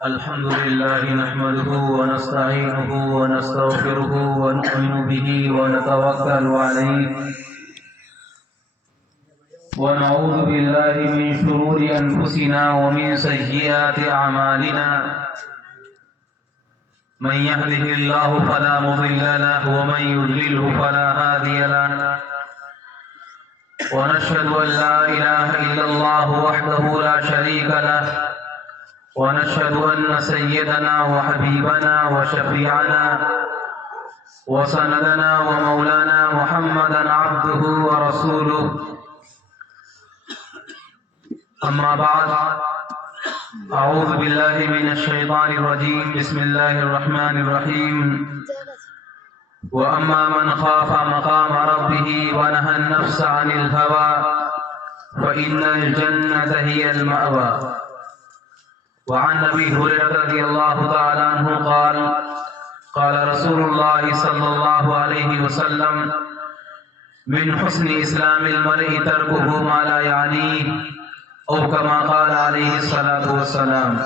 الحمد لله نحمده ونستعينه ونستغفره ونؤمن به ونتوكل عليه ونعوذ بالله من شرور أنفسنا ومن سيئات أعمالنا من يهده الله فلا مضل له ومن يضلله فلا هادي له ونشهد أن لا إله إلا الله وحده لا شريك له ونشهد أن سيدنا وحبيبنا وشفيعنا وسندنا ومولانا محمدا عبده ورسوله أما بعد أعوذ بالله من الشيطان الرجيم بسم الله الرحمن الرحيم وأما من خاف مقام ربه ونهى النفس عن الهوى فإن الجنة هي المأوى وعن أبي هريرة رضي الله تعالى عنه قال قال رسول الله صلى الله عليه وسلم من حسن إسلام المرء تركه ما لا يعنيه أو كما قال عليه الصلاة والسلام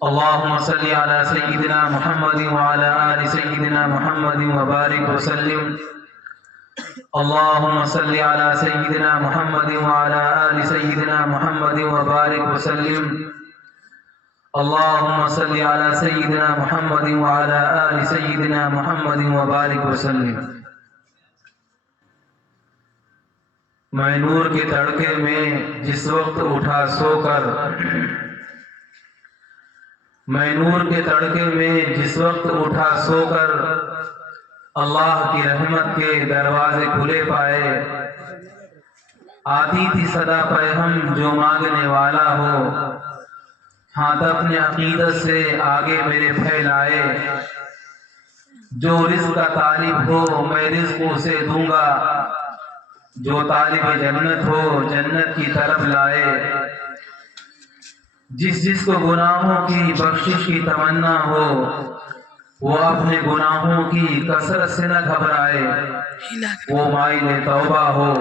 اللهم صل على سيدنا محمد وعلى آل سيدنا محمد وبارك وسلم اللهم صل على سيدنا محمد وعلى آل سيدنا محمد وبارك وسلم اللهم صل على سيدنا محمد وعلى آل سيدنا محمد وبارك وسلم میں نور کے تڑکے میں جس وقت اٹھا سو کر میں نور کے تڑکے میں جس وقت اٹھا سو کر اللہ کی رحمت کے دروازے کھلے پائے آتی تھی صدا پیغام جو مانگنے والا ہو ہاتھ اپنے عقیدت سے آگے میرے پھیلائے جو رزق کا طالب ہو میں رزق اسے دوں گا جو طالب جنت ہو جنت کی طرف لائے جس کو گناہوں کی بخشش کی تمنا ہو وہ اپنے گناہوں کی کثرت سے نہ گھبرائے وہ مائل توبہ ہو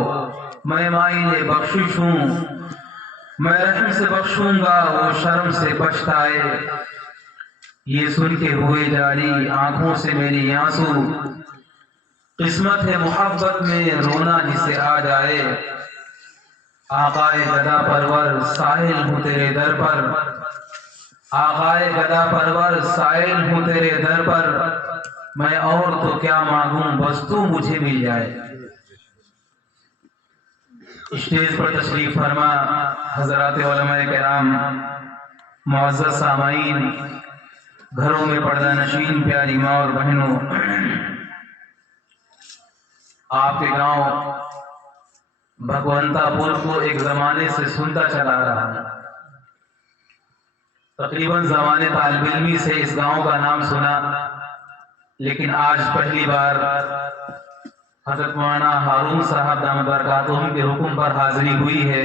میں مائل بخشش ہوں میں رحم سے بخشوں گا وہ شرم سے پچھتائے یہ سن کے ہوئے جاری آنکھوں سے میری آنسو قسمت ہے محبت میں رونا جسے آ جائے آقائے گدا پرور سائل ہوں تیرے در پر آقائے گدا پرور سائل ہوں تیرے در پر میں اور تو کیا مانگوں بس تو مجھے مل جائے اسٹیج پر تشریف فرما حضرات علماء کرام معزز سامعین گھروں میں پردہ نشین پیاری ماں اور بہنوں آپ کے گاؤں بھگونتا پور کو ایک زمانے سے سنتا چلا رہا ہے تقریباً زمانے طالب علمی سے اس گاؤں کا نام سنا لیکن آج پہلی بار حضرت مولانا ہارون صاحب دامت برکاتہم کے حکم پر حاضری ہوئی ہے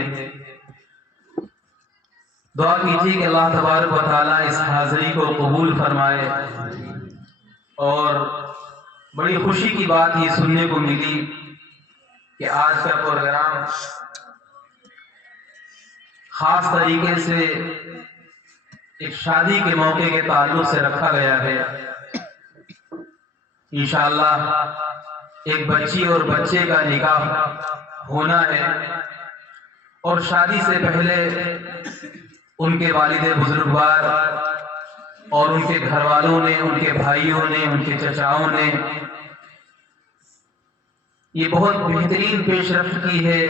دعا کیجیے کہ اللہ تبارک و تعالیٰ اس حاضری کو قبول فرمائے اور بڑی خوشی کی بات یہ سننے کو ملی کہ آج کا پروگرام خاص طریقے سے ایک شادی کے موقع کے تعلق سے رکھا گیا ہے انشاءاللہ ایک بچی اور بچے کا نکاح ہونا ہے اور شادی سے پہلے ان کے والد بزرگوار اور ان کے گھر والوں نے ان کے بھائیوں نے ان کے چچاؤں نے یہ بہت بہترین پیش رفت کی ہے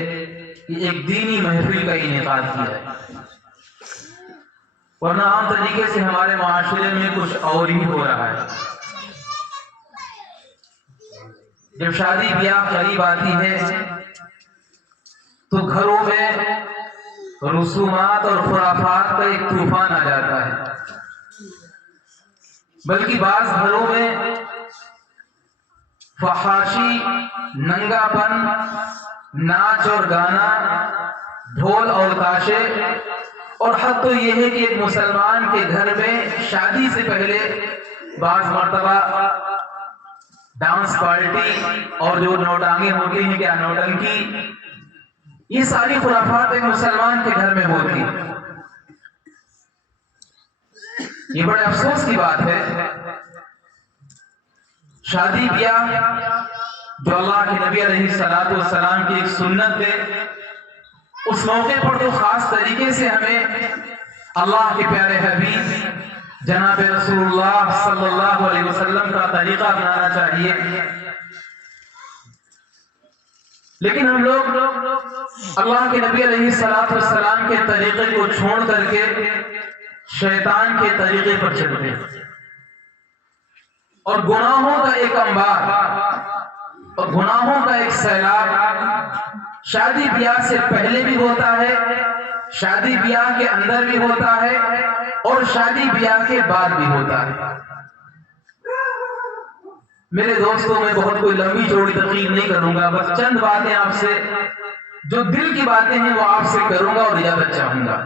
کہ ایک دینی محفل کا انعقاد کیا ہے ورنہ عام طریقے سے ہمارے معاشرے میں کچھ اور ہی ہو رہا ہے جب شادی بیاہ قریب آتی ہے تو گھروں میں رسومات اور خرافات کا ایک طوفان آ جاتا ہے بلکہ بعض گھروں میں فحاشی ننگا پن ناچ اور گانا ڈھول اور تاشے اور حد تو یہ ہے کہ ایک مسلمان کے گھر میں شادی سے پہلے بعض مرتبہ ڈانس پارٹی اور جو نوٹانگیں ہوتی ہیں کیا نوٹنکی یہ ساری خرافات ایک مسلمان کے گھر میں ہوتی ہیں۔ یہ بڑے افسوس کی بات ہے، شادی بیاہ جو اللہ کے نبی علیہ السلام کی ایک سنت ہے، اس موقع پر تو خاص طریقے سے ہمیں اللہ کے پیارے حبیب جناب رسول اللہ صلی اللہ علیہ وسلم کا طریقہ اپنانا چاہیے، لیکن ہم لوگ اللہ کے نبی علیہ السلام کے طریقے کو چھوڑ کر کے شیطان کے طریقے پر چلتے ہیں، اور گناہوں کا ایک انبار اور گناہوں کا ایک سیلاب شادی بیاہ سے پہلے بھی ہوتا ہے، شادی بیاہ کے اندر بھی ہوتا ہے، اور شادی بیاہ کے بعد بھی ہوتا ہے۔ میرے دوستوں، میں بہت کوئی لمبی چوڑی تقریر نہیں کروں گا، بس چند باتیں آپ سے، جو دل کی باتیں ہیں وہ آپ سے کروں گا اور اجازت چاہوں گا۔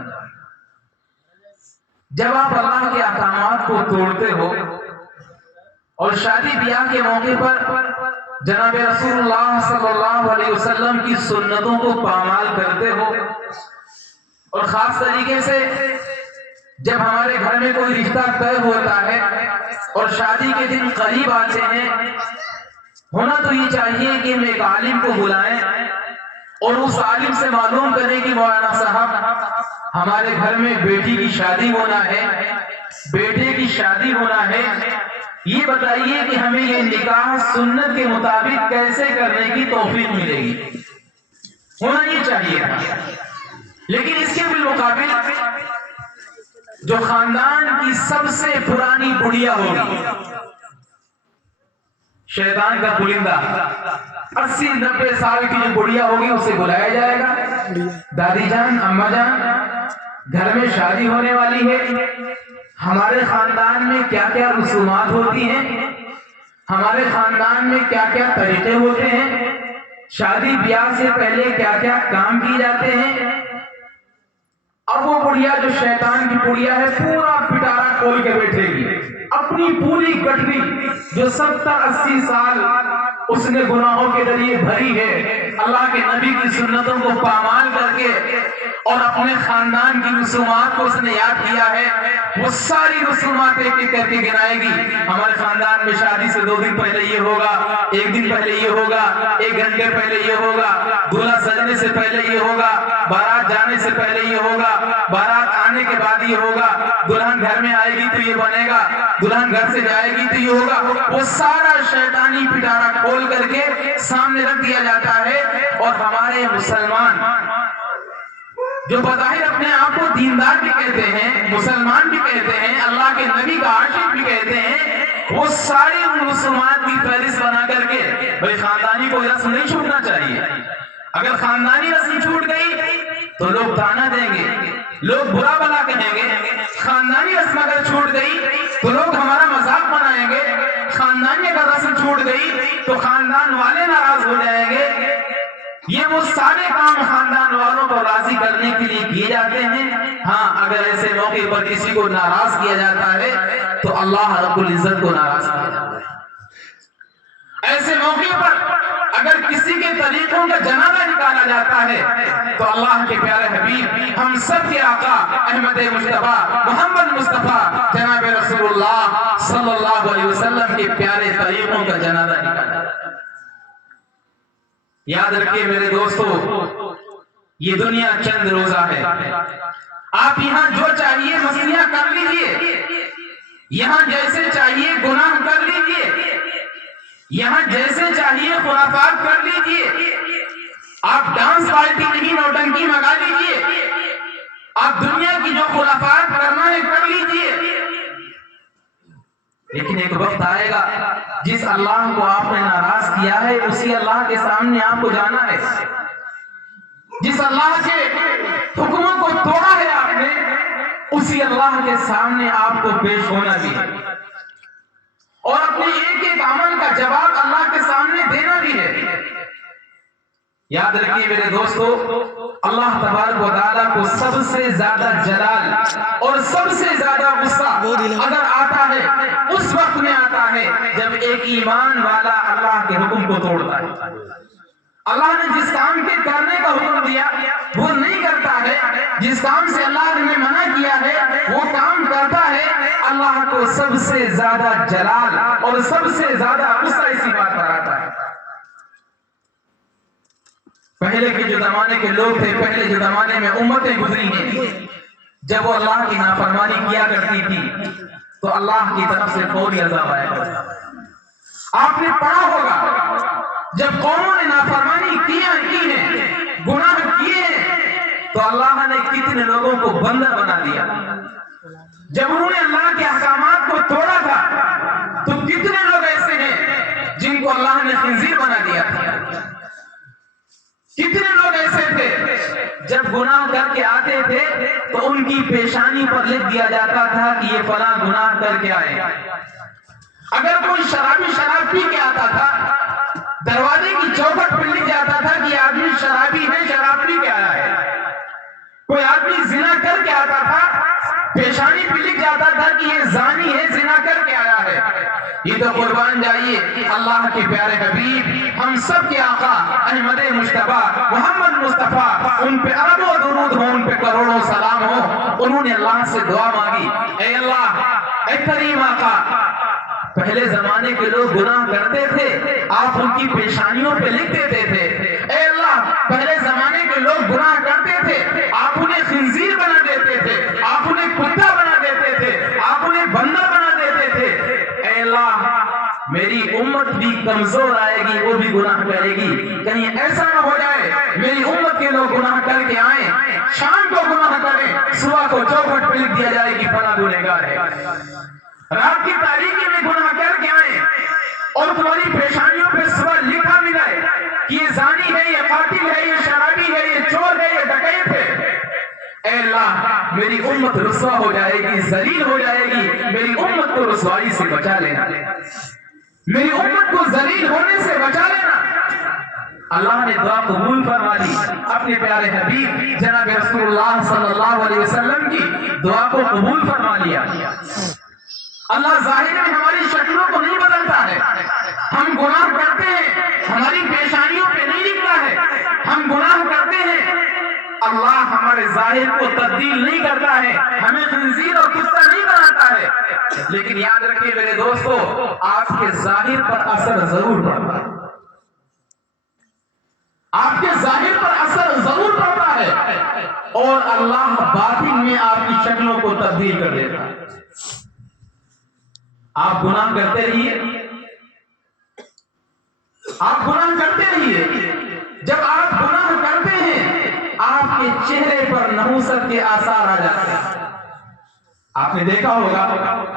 جب آپ اللہ کے احکامات کو توڑتے ہو اور شادی بیاہ کے موقع پر جناب رسول اللہ صلی اللہ علیہ وسلم کی سنتوں کو پامال کرتے ہو، اور خاص طریقے سے جب ہمارے گھر میں کوئی رشتہ طے ہوتا ہے اور شادی کے دن قریب آتے ہیں، ہونا تو یہ چاہیے کہ ہم ایک عالم کو بلائیں اور اس عالم سے معلوم کریں کہ مولانا صاحب ہمارے گھر میں بیٹی کی شادی ہونا ہے، بیٹے کی شادی ہونا ہے، یہ بتائیے کہ ہمیں یہ نکاح سنت کے مطابق کیسے کرنے کی توفیق ملے گی، ہونا یہ چاہیے تھا۔ لیکن اس کے بالمقابل جو خاندان کی سب سے پرانی بڑھیا ہوگی، شیطان کا پرندہ 80-90 سال کی جو بڑھیا ہوگی اسے بلایا جائے گا، دادی جان، اماں جان، گھر میں شادی ہونے والی ہے، ہمارے خاندان میں کیا کیا رسومات ہوتی ہیں، ہمارے خاندان میں کیا کیا طریقے ہوتے ہیں، شادی بیاہ سے پہلے کیا کیا کام کیے جاتے ہیں۔ اب وہ بڑھیا جو شیطان کی بڑھیا ہے پورا پٹارا کھول کے بیٹھے گی، اپنی پوری گٹری جو 70-80 سال اس نے گناہوں کے ذریعے بھری ہے، اللہ کے نبی کی سنتوں کو پامال کر کے اور اپنے خاندان کی رسومات کو اس نے یاد کیا ہے، وہ ساری رسومات ایک ایک کر کے گنائے گی۔ ہمارے خاندان میں شادی سے 2 دن پہلے یہ ہوگا، 1 دن پہلے یہ ہوگا، 1 گھنٹے پہلے یہ ہوگا، دولہا سجنے سے پہلے یہ ہوگا، بارات جانے سے پہلے یہ ہوگا، بارات آنے کے بعد یہ ہوگا، دلہن گھر میں آئے گی تو یہ بنے گا، دلہن گھر سے جائے گی تو یہ ہوگا۔ وہ سارا شیطانی پٹارا کھول کر کے سامنے رکھ دیا جاتا ہے، اور ہمارے مسلمان جو بظاہر اپنے آپ کو دیندار بھی کہتے ہیں، مسلمان بھی کہتے ہیں، اللہ کے نبی کا عاشق بھی کہتے ہیں، وہ ساری ان رسومات کی فہرست بنا کر کے، بھئی خاندانی کوئی رسم نہیں چھوٹنا چاہیے، اگر خاندانی رسم چھوٹ گئی تو لوگ تانا دیں گے، لوگ برا بلا کہیں گے، خاندانی رسم اگر چھوٹ گئی تو لوگ ہمارا مذاق بنائیں گے، خاندانی اگر رسم چھوٹ گئی تو خاندان والے ناراض ہو جائیں گے۔ یہ وہ سارے کام خاندان والوں کو راضی کرنے کے لیے کیے جاتے ہیں۔ ہاں، اگر ایسے موقع پر کسی کو ناراض کیا جاتا ہے تو اللہ رب العزت کو ناراض کیا جاتا ہے۔ ایسے موقع پر اگر کسی کے طریقوں کا جنازہ نکالا جاتا ہے تو اللہ کے پیارے حبیب، ہم سب کے آقا احمد مصطفیٰ محمد مصطفیٰ جناب رسول اللہ صلی اللہ علیہ وسلم کے پیارے طریقوں کا جنازہ نکالا جاتا ہے۔ یاد رکھیے میرے دوستو، یہ دنیا چند روزہ ہے، آپ یہاں جو چاہیے مستیاں کر لیجئے، یہاں جیسے چاہیے گناہ کر لیجئے، یہاں جیسے چاہیے خرافات کر لیجئے، آپ ڈانس پارٹی نہیں نوٹنکی منگا لیجئے، آپ دنیا کی جو خرافات کرنا ہے کر لیجئے، لیکن ایک وقت آئے گا جس اللہ کو آپ نے ناراض کیا ہے اسی اللہ کے سامنے آپ کو جانا ہے، جس اللہ کے حکموں کو توڑا ہے آپ نے اسی اللہ کے سامنے آپ کو پیش ہونا بھی ہے، اور اپنے ایک ایک عمل کا جواب اللہ کے سامنے دینا بھی ہے۔ یاد رکھیے میرے دوستو، اللہ تبارک و تعالیٰ کو سب سے زیادہ جلال اور سب سے زیادہ غصہ اگر آتا ہے اس وقت میں آتا ہے جب ایک ایمان والا اللہ کے حکم کو توڑتا ہے۔ اللہ نے جس کام کے کرنے کا حکم دیا وہ نہیں کرتا ہے، جس کام سے اللہ نے منع کیا ہے وہ کام کرتا ہے، اللہ کو سب سے زیادہ جلال اور سب سے زیادہ غصہ اسی بات پر آتا ہے۔ پہلے کے جو زمانے کے لوگ تھے، پہلے جو زمانے میں امتیں گزری ہیں، جب وہ اللہ کی نافرمانی کیا کرتی تھی تو اللہ کی طرف سے فوری عذاب آیا کرتا تھا۔ آپ نے پڑھا ہوگا جب قوموں نے نافرمانی کی ہے، گناہ کیے ہیں، تو اللہ نے کتنے لوگوں کو بندر بنا دیا۔ جب انہوں نے اللہ کے احکامات کو توڑا تھا تو کتنے لوگ ایسے ہیں جن کو اللہ نے خنزیر بنا دیا تھا۔ کتنے لوگ ایسے تھے جب گناہ کر کے آتے تھے تو ان کی پیشانی پر لکھ دیا جاتا تھا کہ یہ فلاں گناہ کر کے آئے۔ اگر کوئی شرابی شراب پی کے آتا تھا، دروازے کی چوکھٹ پہ لکھ جاتا تھا کہ یہ آدمی شرابی ہے، شراب پی کے آیا ہے۔ کوئی آدمی زنا کر کے آتا تھا، پیشانی پہ لکھ جاتا تھا کہ یہ زانی ہے، زنا کر کے آیا ہے۔ یہ تو قربان جائیے اللہ کے پیارے حبیب، ہم سب کے آقا احمد مجتبیٰ محمد مصطفیٰ، ان پہ اربوں درود ہوں، ان پہ کروڑوں سلام ہوں۔ انہوں نے اللہ سے دعا مانگی، اے اللہ، اے کریم آقا، پہلے زمانے کے لوگ گناہ کرتے تھے، آپ ان کی پیشانیوں پہ لکھ دیتے تھے۔ اے اللہ، پہلے زمانے کے لوگ گناہ کرتے تھے، آپ انہیں خنزیر بنا دیتے تھے، آپ انہیں کتا بنا دیتے تھے، آپ انہیں بندر بنا دیتے تھے۔ اے اللہ، میری امت بھی کمزور آئے گی، وہ بھی گناہ کرے گی، کہیں ایسا نہ ہو جائے میری امت کے لوگ گناہ کر کے آئیں، شام کو گناہ کریں، صبح کو چوکھٹ پہ لکھ دیا جائے کہ فلاں گنہگار ہے۔ رات کی تاریکی میں گناہ کر کے آئیں اور تمہاری پیشانیوں پہ صبح لکھا ملے کہ یہ زانی ہے، یہ قاتل ہے، یہ شرابی ہے، یہ چور ہے، یہ ڈکیت ہے۔ اے اللہ، میری امت رسوا ہو جائے گی، ذلیل ہو جائے گی، میری امت کو رسوائی سے بچا لینا، میری امت کو ذلیل ہونے سے بچا لینا۔ اللہ نے دعا قبول فرما لی، اپنے پیارے حبیب جناب رسول اللہ صلی اللہ علیہ وسلم کی دعا کو قبول فرما لیا۔ اللہ ظاہر میں ہماری شکلوں کو نہیں بدلتا ہے، ہم گناہ کرتے ہیں، ہماری پیشانیوں پہ نہیں لکھتا ہے، ہم گناہ کرتے ہیں، اللہ ہمارے ظاہر کو تبدیل نہیں کرتا ہے، ہمیں خنزیر اور کتا نہیں بناتا ہے۔ لیکن یاد رکھیے میرے دوستو، آپ کے ظاہر پر اثر ضرور پڑتا ہے، آپ کے ظاہر پر اثر ضرور پڑتا ہے، اور اللہ باطن میں آپ کی شکلوں کو تبدیل کر دیتا ہے۔ آپ گناہ کرتے رہیے، آپ گناہ کرتے رہیے، جب آپ گناہ کرتے ہیں آپ کے چہرے پر نحوست کے آثار آ جاتے ہیں۔ آپ نے دیکھا ہوگا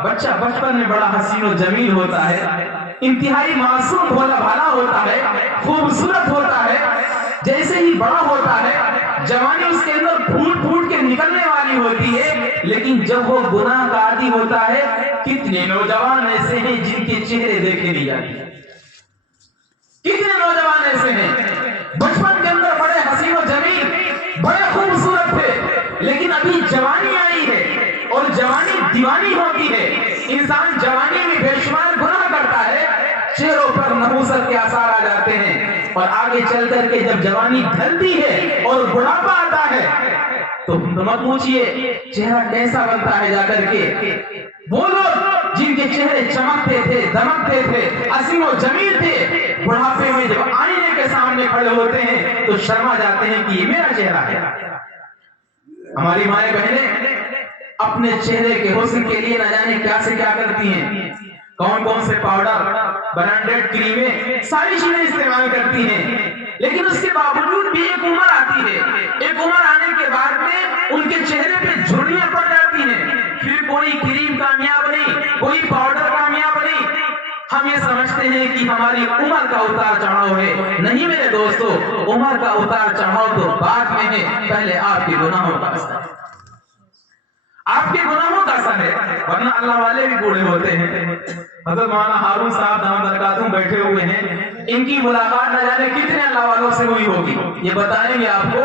بچہ بچپن میں بڑا حسین و جمیل ہوتا ہے، انتہائی معصوم بھولا بھالا ہوتا ہے، خوبصورت ہوتا ہے، جیسے ہی بڑا ہوتا ہے جوانی اس کے اندر پھوٹ پھوٹ کے نکلنے والی ہوتی ہے، لیکن جب وہ گناہ کا عادی ہوتا ہے، کتنے نوجوان ایسے ہیں جن کے چہرے دیکھے نہیں جاتے، کتنے نوجوان ایسے ہیں بچپن کے اندر بڑے حسین و جمیل، بڑے خوبصورت تھے، لیکن ابھی جوانی آئی ہے اور جوانی دیوانی ہوتی ہے، انسان جوانی میں بے شمار گناہ کرتا ہے، چہروں پر نحوست کے آثار آ جاتے ہیں، اور آگے چل کر کے جب جوانی ڈھلتی ہے اور بڑھاپا آتا ہے تو مت پوچھئے چہرہ کیسا بنتا ہے جا کر کے۔ وہ لوگ جن کے چہرے چمکتے تھے، دمکتے تھے، حسین و جمیل تھے، بڑھاپے میں جب آئینے کے سامنے کھڑے ہوتے ہیں تو شرما جاتے ہیں کہ یہ میرا چہرہ ہے۔ ہماری مائیں بہنیں اپنے چہرے کے حسن کے لیے نہ جانے کیا سے کیا کرتی ہیں، کون کون سے پاؤڈر، برانڈیڈ کریمیں، ساری چیزیں استعمال کرتی ہیں، لیکن اس کے باوجود بھی ایک عمر آتی ہے، ایک عمر آنے کے بعد میں ان کے چہرے پہ جھریاں پڑ جاتی ہیں، پھر کوئی کریم کامیاب نہیں، کوئی پاؤڈر کامیاب نہیں، ہم یہ سمجھتے ہیں کہ ہماری عمر کا اتار چڑھاؤ ہے۔ نہیں میرے دوستو، عمر کا اتار چڑھاؤ تو بعد میں ہے، پہلے آپ کے گناہوں کا اثر ہے، آپ کے گناہوں کا اثر ہے، ورنہ اللہ والے بھی بوڑھے ہوتے ہیں۔ حضرت مولانا ہارون صاحب دامت برکاتہم بیٹھے ہوئے ہیں، ان کی ملاقات نہ جانے کتنے اللہ والوں سے ہوئی ہوگی، یہ بتائیں گے آپ کو۔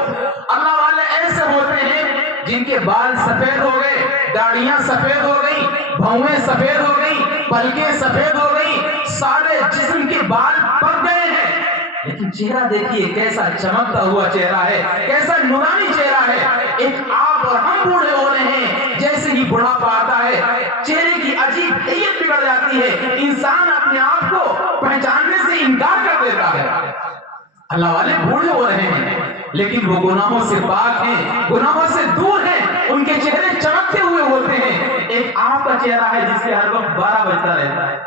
اللہ والے ایسے ہوتے ہیں جن کے بال سفید ہو گئے، داڑیاں سفید ہو گئی، بھویں سفید ہو گئی، پلکیں سفید ہو گئی، سارے جسم کے بال پک گئے ہیں، لیکن چہرہ دیکھیے کیسا چمکتا ہوا چہرہ ہے، کیسا نورانی چہرہ ہے۔ ایک آپ اور ہم بوڑھے ہو رہے ہیں، جیسے ہی بڑھاپا آتا ہے چہرے کی عجیب حیت بگڑ جاتی ہے، انسان اپنے آپ کو پہچاننے سے انکار کر دیتا ہے۔ اللہ والے بوڑھے ہو رہے ہیں لیکن وہ گناہوں سے پاک ہیں، گناہوں سے دور ہیں، ان کے چہرے چمکتے ہوئے ہوتے ہیں۔ ایک آپ کا چہرہ ہے جس سے ہر وقت 12 بجتا رہتا ہے۔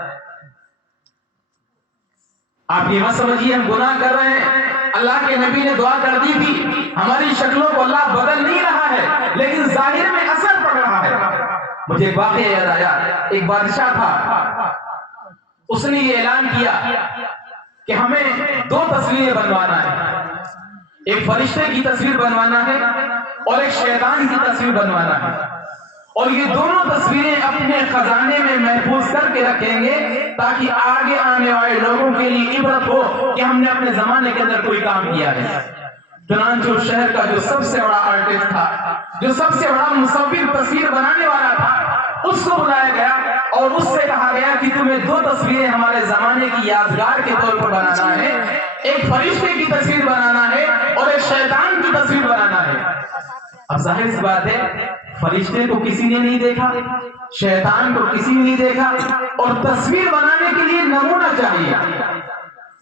آپ یہ مت سمجھیے ہم گناہ کر رہے ہیں، اللہ کے نبی نے دعا کر دی تھی، ہماری شکلوں کو اللہ بدل نہیں رہا ہے لیکن ظاہر میں اثر پڑ رہا ہے۔ مجھے ایک واقعہ یاد آیا، ایک بادشاہ تھا، اس نے یہ اعلان کیا کہ ہمیں 2 تصویریں بنوانا ہے، ایک فرشتے کی تصویر بنوانا ہے اور ایک شیطان کی تصویر بنوانا ہے، اور یہ دونوں تصویریں اپنے خزانے میں محفوظ کر کے رکھیں گے تاکہ آگے آنے والے لوگوں کے لیے عبرت ہو کہ ہم نے اپنے زمانے کے اندر کوئی کام کیا ہے۔ چنانچہ اس شہر کا جو سب سے بڑا آرٹسٹ تھا، جو سب سے بڑا مصور تصویر بنانے والا تھا، اس کو بلایا گیا اور اس سے کہا گیا کہ تمہیں 2 تصویریں ہمارے زمانے کی یادگار کے طور پر بنانا ہے، ایک فرشتے کی تصویر بنانا ہے اور ایک شیطان کی تصویر بنانا ہے۔ اب ظاہر سی بات ہے فرشتے کو کسی نے نہیں دیکھا، شیطان کو کسی نے نہیں دیکھا، اور تصویر بنانے کے لیے نمونہ چاہیے۔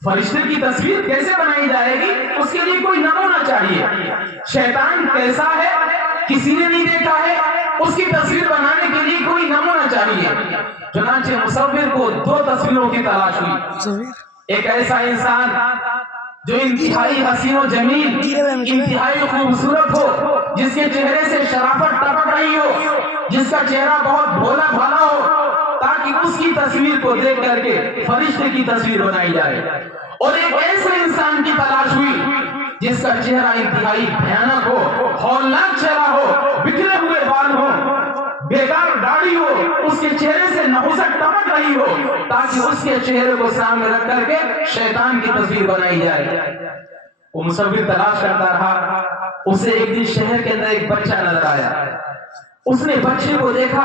فرشتے کی تصویر کیسے بنائی جائے گی، اس کے لیے کوئی نمونہ چاہیے۔ شیطان کیسا ہے کسی نے نہیں دیکھا ہے، اس کی تصویر بنانے کے لیے کوئی نمونہ چاہیے۔ چنانچہ مصور کو 2 تصویروں کی تلاش ہوئی، ایک ایسا انسان جو انتہائی حسین و جمیل، انتہائی خوبصورت ہو، جس کے چہرے سے شرافت ٹپک رہی ہو، جس کا چہرہ بہت بھولا بھالا ہو، تاکہ اس کی تصویر کو دیکھ کر کے فرشتے کی تصویر بنائی جائے۔ اور ایک ایسے انسان کی تلاش ہوئی جس کا چہرہ انتہائی بھیانک ہو، ہولناک چہرہ ہو، بکھرے ہوئے بال ہو، بیکار داڑھی ہو، اس کے چہرے سے نحوست ٹپک رہی ہو، تاکہ اس کے چہرے کو سامنے رکھ کر کے شیطان کی تصویر بنائی جائے۔ وہ مصور تلاش کرتا رہا، اسے ایک دن شہر کے اندر ایک بچہ نظر آیا۔ اس نے بچے کو دیکھا،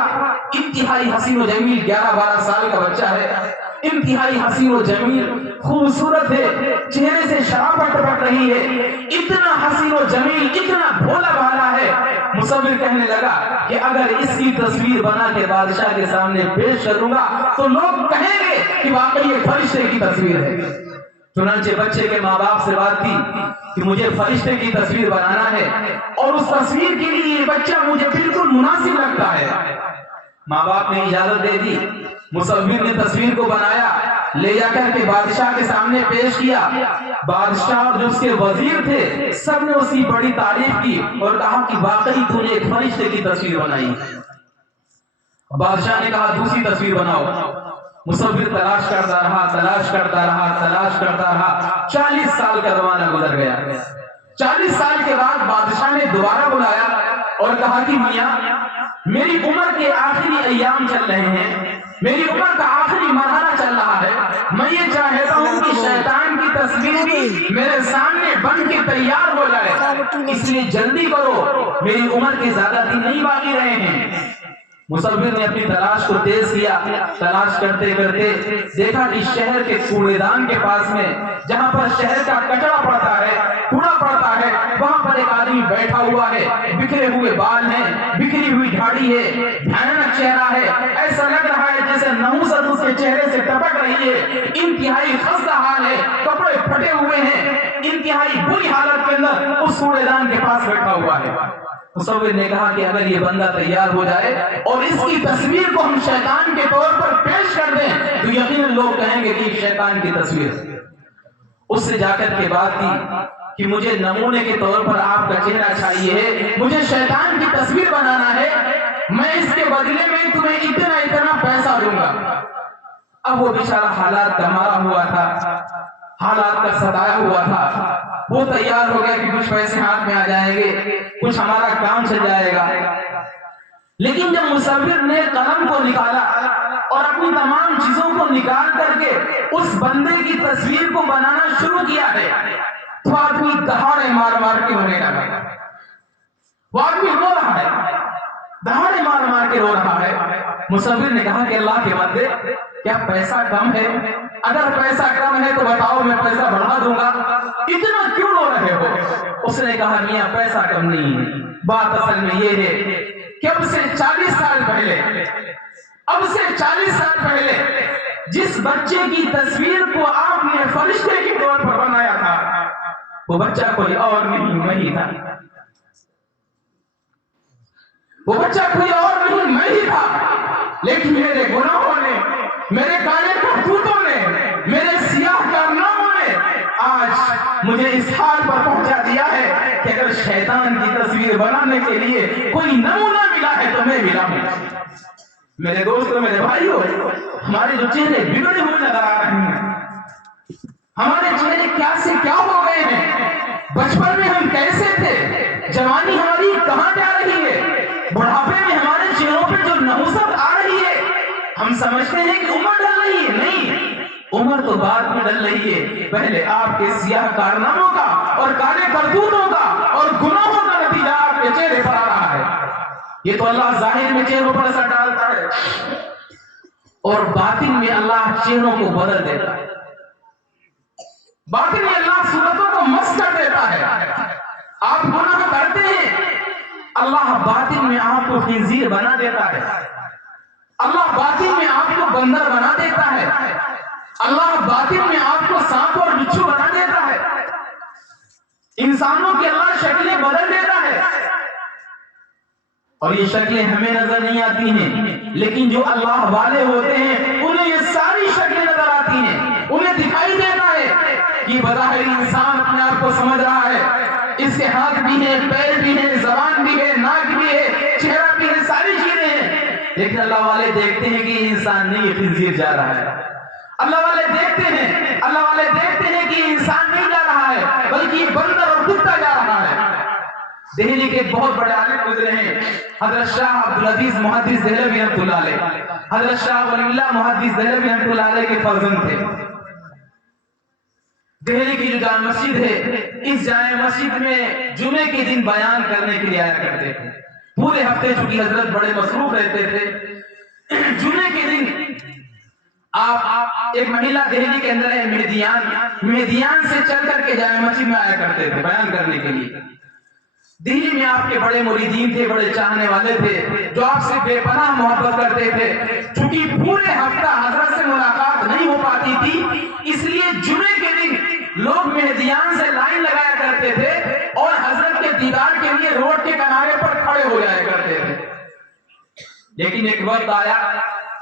انتہائی حسین و جمیل، 11-12 سال کا بچہ ہے، انتہائی حسین و جمیل، خوبصورت ہے، چہرے سے شرافت ٹپک رہی ہے، اتنا حسین و جمیل، اتنا بھولا بھالا ہے۔ مصور کہنے لگا کہ اگر اس کی تصویر بنا کے بادشاہ کے سامنے پیش کروں گا تو لوگ کہیں گے کہ واقعی یہ فرشتے کی تصویر ہے۔ چنانچہ بچے کے ماں باپ سے بات کی کہ مجھے فرشتے کی تصویر بنانا ہے اور اس تصویر کے لیے یہ بچہ مجھے بالکل مناسب لگتا ہے۔ ماں باپ نے اجازت دے دی، مصور نے تصویر کو بنایا، لے جا کر کے بادشاہ کے سامنے پیش کیا۔ بادشاہ اور جو اس کے وزیر تھے سب نے اس کی بڑی تعریف کی اور کہا کہ واقعی تو نے ایک فرشتے کی تصویر بنائی۔ بادشاہ نے کہا دوسری تصویر بناؤ۔ مصور تلاش کرتا رہا، تلاش کرتا رہا، تلاش کرتا رہا، 40 سال کا زمانہ گزر گیا۔ 40 سال کے بعد بادشاہ نے دوبارہ بلایا اور کہا کہ میاں میری عمر کے آخری ایام چل رہے ہیں، میری عمر کا آخری مرحلہ چل رہا ہے، میں یہ چاہتا ہوں کہ شیطان کی تصویر بھی میرے سامنے بن کے تیار ہو جائے، اس لیے جلدی کرو، میری عمر کے زیادہ دن نہیں باقی رہے ہیں۔ مصور نے اپنی تلاش کو تیز کیا، تلاش کرتے کرتے دیکھا کہ شہر کے کوڑے دان کے پاس میں جہاں پر شہر کا کچرا پڑتا ہے، کوڑا پڑتا ہے، وہاں پر ایک آدمی بیٹھا ہوا ہے، بکھرے ہوئے بال ہیں، بکھری ہوئی داڑھی ہے، بھیانک چہرہ ہے، ایسا لگ رہا ہے جیسے نحوست اس کے چہرے سے ٹپک رہی ہے، انتہائی خستہ حال ہے، کپڑے پھٹے ہوئے ہیں، انتہائی بری حالت کے اندر اس کوڑے دان کے پاس بیٹھا ہوا ہے۔ مصور نے کہا کہ اگر یہ بندہ تیار ہو جائے اور اس کی تصویر کو ہم شیطان کے طور پر پیش کر دیں تو یقیناً لوگ کہیں گے کہ شیطان کی تصویر۔ اس سے جا کر کے بات کی کہ مجھے نمونے کے طور پر آپ کا چہرہ چاہیے، مجھے شیطان کی تصویر بنانا ہے، میں اس کے بدلے میں تمہیں اتنا پیسہ دوں گا۔ اب وہ بیچارہ حالات کا مارا ہوا تھا، حالات کا ستایا ہوا تھا، وہ تیار ہو گیا کہ کچھ پیسے ہاتھ میں آ جائیں گے، کچھ ہمارا کام چل جائے گا۔ لیکن جب مصور نے قلم کو نکالا اور اپنی تمام چیزوں کو نکال کر کے اس بندے کی تصویر کو بنانا شروع کیا ہے تو آدمی دہاڑے مار مار کے رونے لگا۔ وہ آدمی رو رہا ہے، دہاڑے مار مار کے رو رہا ہے۔ مصور نے کہا کہ اللہ کے بندے کیا پیسہ کم ہے؟ اگر پیسہ کم ہے تو بتاؤ میں پیسہ بڑھا دوں گا، اتنا کیوں رو رہے ہو؟ اس نے کہا میاں پیسہ کم نہیں ہے، بات اصل میں یہ ہے کہ اب سے 40 سال پہلے جس بچے کی تصویر کو آپ نے فرشتے کے طور پر بنایا تھا وہ بچہ کوئی اور نہیں میں ہی تھا، وہ بچہ کوئی اور نہیں میں ہی تھا، لیکن میرے گناہوں نے، میرے کالے کرتوتوں نے، میرے سیاہ کارناموں نے آج مجھے اس حال پر پہنچا دیا ہے کہ اگر شیطان کی تصویر بنانے کے لیے کوئی نمونہ ملا ہے تو میں ملا ہوں۔ میرے دوستوں، میرے بھائیوں، ہمارے جو چہرے بگڑے ہوئے نظر آ رہے ہیں، ہمارے چہرے کیا سے کیا ہو گئے ہیں، بچپن میں ہم کیسے تھے، جوانی ہماری کہاں جا رہی ہے، بڑھاپے میں ہمارے چہروں پہ جو نحوست آ رہی ہے، ہم سمجھتے ہیں کہ عمر ڈل رہی ہے، نہیں، عمر تو بعد میں ڈل رہی ہے، پہلے آپ کے سیاہ کارناموں کا اور کالے کرتوتوں کا اور گناہوں کا نتیجہ آپ کے چہرے پر آ رہا ہے۔ یہ تو اللہ ظاہر میں چہروں پر اثر ڈالتا ہے اور باطن میں اللہ چہروں کو بدل دیتا ہے، باطن میں اللہ صورتوں کو مس کر دیتا ہے۔ آپ گناہ کرتے ہیں، اللہ باطن میں آپ کو خنزیر بنا دیتا ہے، اللہ باطن میں آپ کو بندر بنا دیتا ہے، اللہ باطن میں آپ کو سانپ اور بچھو بنا دیتا ہے، انسانوں کی اللہ شکلیں بدل دیتا ہے، اور یہ شکلیں ہمیں نظر نہیں آتی ہیں، لیکن جو اللہ والے ہوتے ہیں انہیں یہ ساری شکلیں نظر آتی ہیں، انہیں دکھائی دیتا ہے کہ بظاہر انسان اپنے آپ کو سمجھ رہا ہے، اس کے ہاتھ بھی ہیں، پیر بھی ہیں، زبان بھی ہے، ناک بھی ہے، چہرہ بھی ہے، ساری چیزیں ہیں، لیکن اللہ والے دیکھتے ہیں کہ یہ انسان نہیں، یہ خنزیر جا رہا ہے۔ اللہ والے دیکھتے ہیں کہ یہ انسان نہیں جا رہا ہے بلکہ یہ بندر اور کتا جا رہا ہے۔ دہلی کے ایک بہت بڑے عالم گزرے ہیں، حضرت شاہ عبدالعزیز محدث دہلوی رحمۃ اللہ علیہ، حضرت شاہ ولی اللہ محدث دہلوی رحمۃ اللہ علیہ کے فرزند تھے۔ دہلی کی جو جامع مسجد ہے، اس جامع مسجد میں جمعے کے دن بیان کرنے کے لیے آیا کرتے تھے، پورے ہفتے چونکہ حضرت بڑے مصروف رہتے تھے، جمعے کے دن آپ ایک مہیلا دہلی کے اندر ہے مہدیان سے چل کر کے جامع مسجد میں آیا کرتے تھے بیان کرنے کے لیے۔ دہلی میں آپ کے بڑے مریدین تھے، بڑے چاہنے والے تھے، جو آپ سے بے پناہ محبت کرتے تھے، چونکہ پورے ہفتہ حضرت سے ملاقات نہیں ہو پاتی تھی، اس لیے جمعے کے دن لوگ مہدیان سے لائن لگایا کرتے تھے اور حضرت کے دیدار کے لیے روڈ کے کنارے پر کھڑے ہو جایا کرتے تھے۔ لیکن ایک وقت آیا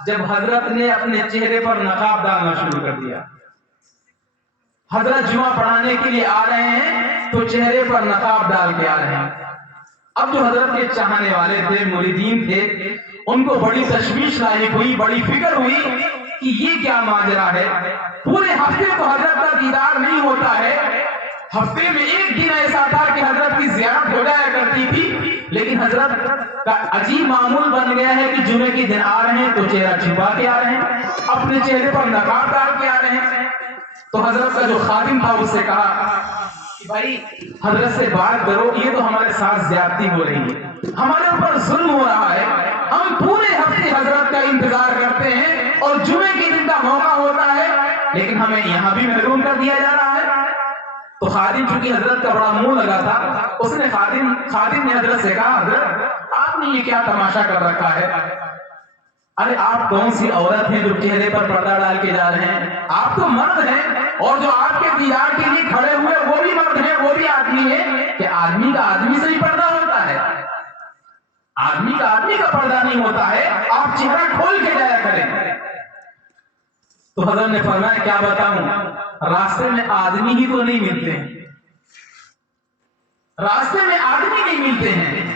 جب حضرت نے اپنے چہرے پر نقاب ڈالنا شروع کر دیا۔ حضرت جمعہ پڑھانے کے لیے آ رہے ہیں تو چہرے پر نقاب ڈال کے آ رہے ہیں۔ اب جو حضرت کے چاہنے والے تھے، مریدین تھے، ان کو بڑی تشویش لاحق ہوئی، بڑی فکر ہوئی کہ یہ کیا ماجرا ہے، پورے ہفتے تو حضرت کا دیدار نہیں ہوتا ہے، ہفتے میں ایک دن ایسا تھا کہ حضرت کی زیارت ہو جایا کرتی تھی، لیکن حضرت کا عجیب معمول بن گیا ہے کہ جمعے کے دن آ رہے ہیں تو چہرہ چھپا کے آ رہے ہیں، اپنے چہرے پر نقاب ڈال کے آ رہے ہیں۔ تو حضرت کا جو خادم تھا اس سے کہا کہ بھائی حضرت سے بات کرو، یہ تو ہمارے ساتھ زیادتی ہو رہی ہے، ہمارے اوپر ظلم ہو رہا ہے، ہم پورے ہفتے حضرت کا انتظار کرتے ہیں اور جمعے کے دن کا موقع ہوتا ہے لیکن ہمیں یہاں بھی محروم کر دیا جا رہا ہے۔ تو خادم چونکہ حضرت کا بڑا منہ لگا تھا، اس نے خادم نے حضرت سے کہا حضرت آپ نے یہ کیا تماشا کر رکھا ہے، ارے آپ کون سی عورت ہیں جو چہرے پر پردہ ڈال کے جا رہے ہیں، آپ تو مرد ہیں اور جو آپ کے دیدار کے لیے کھڑے ہوئے وہ بھی مرد ہیں، وہ بھی آدمی ہیں، کہ آدمی کا آدمی سے ہی پردہ ہوتا ہے، آدمی کا آدمی کا پردہ نہیں ہوتا ہے، آپ چہرہ کھول کے جایا کریں۔ تو حضرت نے فرمایا کیا بتاؤں، راستے میں آدمی ہی تو نہیں ملتے ہیں، راستے میں آدمی نہیں ملتے ہیں۔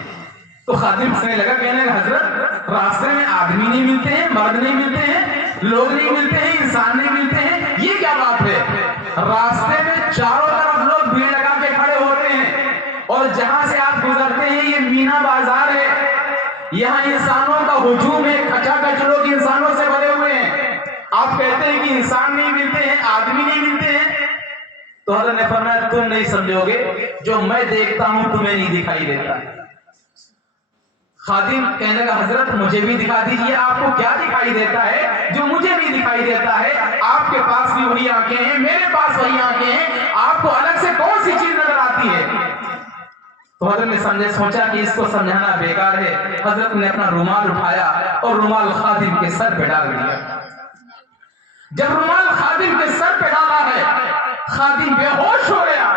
تو خادم ہنسنے لگا، کہنے لگا حضرت راستے میں آدمی نہیں ملتے ہیں، مرد نہیں ملتے ہیں، لوگ نہیں ملتے ہیں، انسان نہیں ملتے ہیں، یہ کیا بات ہے، راستے میں چاروں طرف لوگ بھیڑ لگا کے کھڑے ہوتے ہیں اور جہاں سے آپ گزرتے ہیں یہ مینا بازار ہے، یہاں انسانوں کا ہجوم ہے، کھچا کھچ لوگ انسانوں سے بھرے ہوئے ہیں، آپ کہتے ہیں کہ انسان نہیں ملتے ہیں، آدمی نہیں ملتے ہیں۔ تو حضرت نے فرمایا تم نہیں سمجھو گے، جو میں دیکھتا ہوں تمہیں نہیں دکھائی دیتا۔ خادم کہنے لگا حضرت مجھے بھی دکھا دیجئے آپ کو کیا دکھائی دیتا ہے جو مجھے بھی دکھائی دیتا ہے؟ آپ کے پاس بھی وہی آنکھیں ہیں، میرے پاس وہی آنکھیں ہیں، آپ کو الگ سے کون سی چیز نظر آتی ہے؟ تو حضرت نے سوچا کہ اس کو سمجھانا بیکار ہے۔ حضرت نے اپنا رومال اٹھایا اور رومال خادم کے سر پہ ڈال دیا۔ جب رومال خادم کے سر پہ ڈالا ہے، خادم بے ہوش ہو گیا۔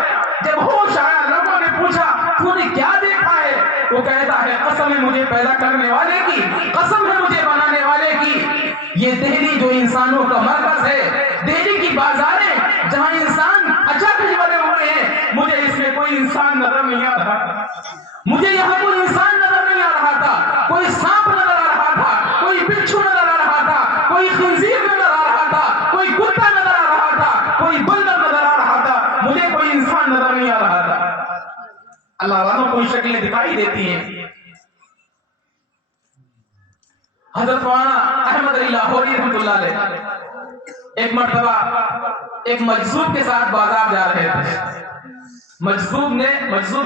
جب ہوش آیا لوگوں نے پوچھا تو نے کیا دیکھا ہے؟ وہ کہتا ہے قسم ہے مجھے پیدا کرنے والے کی، قسم ہے مجھے بنانے والے کی، یہ دہلی جو انسانوں کا مرکز ہے، دہلی کی بازاریں جہاں انسان اچھا بنے ہوئے ہیں، مجھے اس میں کوئی انسان نظر نہیں آ رہا، مجھے یہاں کوئی انسان نظر نہیں آ رہا تھا، کوئی سانپ نظر آ رہا تھا، کوئی بچھو نظر آ رہا تھا، کوئی خنزیر نظر آ رہا تھا، کوئی کتا نظر آ رہا تھا، کوئی بندر نظر آ رہا تھا، مجھے کوئی انسان نظر نہیں آ رہا تھا۔ اللہ والوں کو شکلیں دکھائی دیتی ہیں۔ حضرت مولانا احمد علی لاہوری رحمۃ اللہ علیہ ایک مرتبہ ایک مجذوب کے ساتھ بازار جا رہے تھے۔ مجذوب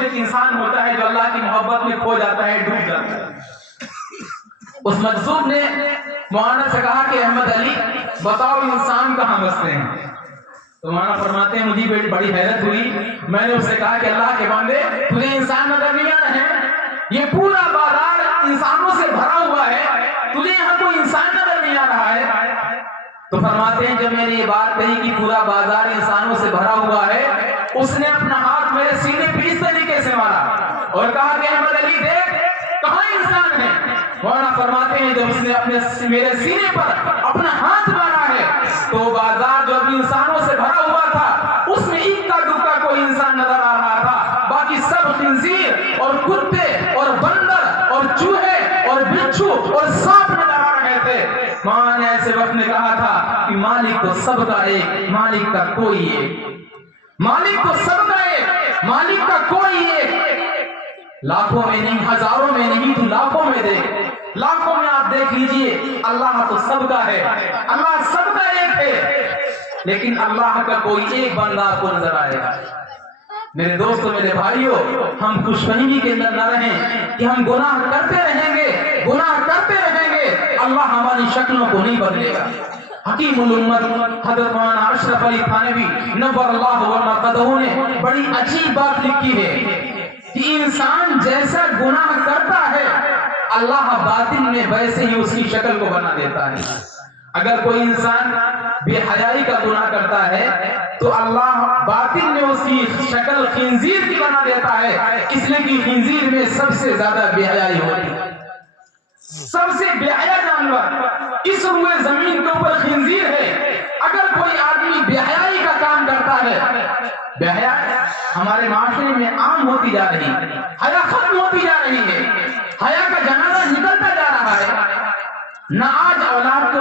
ایک انسان ہوتا ہے جو اللہ کی محبت میں کھو جاتا ہے، ڈوب جاتا ہے۔ اس مجذوب نے مولانا سے کہا کہ احمد علی بتاؤ انسان کہاں بستے ہیں؟ تو مولانا فرماتے ہیں مجھے بڑی حیرت ہوئی، میں نے اس سے کہا کہ اللہ کے بندے تجھے انسان نظر نہیں آ رہے ہیں؟ یہ پورا بازار انسانوں سے بھرا ہوا ہے، تجھے یہاں کوئی انسان نظر نہیں آ رہا ہے؟ تو فرماتے ہیں جب میں نے یہ بات کہی کہ پورا بازار انسانوں سے بھرا ہوا ہے، اس نے اپنا ہاتھ میرے سینے پہ اس طریقے سے مارا اور کہا کہ احمد علی دیکھ کہاں انسان ہے؟ مولانا فرماتے ہیں جب اس نے میرے سینے پر اپنا ہاتھ مارا ہے تو بازار جو ابھی انسانوں سے بھرا ہوا تھا اس میں اکا دکا کوئی انسان نظر آ رہا تھا، باقی سب خنزیر اور کتے اور بندر اور چوہے اور بچھو اور سانپ نظر آ رہے تھے۔ مولانا نے ایسے وقت نے کہا تھا کہ مالک تو سب کا ایک، مالک کا کوئی ایک، مالک تو سب کا ایک، مالک کا کوئی ایک، لاکھوں میں نہیں، ہزاروں میں نہیں، تو لاکھوں میں دیکھ، لاکھوں میں آپ دیکھ لیجئے، اللہ تو سب کا ہے، اللہ سب کا ایک ہے، لیکن اللہ کا کوئی ایک بندہ آپ کو نظر آئے گا۔ میرے دوستو، میرے بھائیوں، ہم خوش فہمی کے اندر نہ رہیں کہ ہم گناہ کرتے رہیں گے، گناہ کرتے رہیں گے، اللہ ہماری شکلوں کو نہیں بدلے گا۔ حکیم الامت حضرت مولانا اشرف علی تھانوی نور اللہ مرقدہ نے بڑی عجیب بات لکھی ہے کہ انسان جیسا گناہ کرتا ہے اللہ باطن میں ویسے ہی اس کی شکل کو بنا دیتا ہے۔ اگر کوئی انسان بے حیائی کا گناہ کرتا ہے تو اللہ باطن میں اس کی شکل خنزیر کی بنا دیتا ہے، اس لیے کہ خنزیر میں سب سے زیادہ بے حیائی ہوتی ہے، سب سے بے حیا جانور اس روئے زمین کے اوپر خنزیر ہے۔ اگر کوئی آدمی بے حیائی کا کام کرتا ہے، بے حیائی ہمارے معاشرے میں عام ہوتی جا رہی ہے، حیا ختم ہوتی جا رہی ہے، حیا کا جنازہ نکلتا جا رہا ہے، نہ آج اولاد کو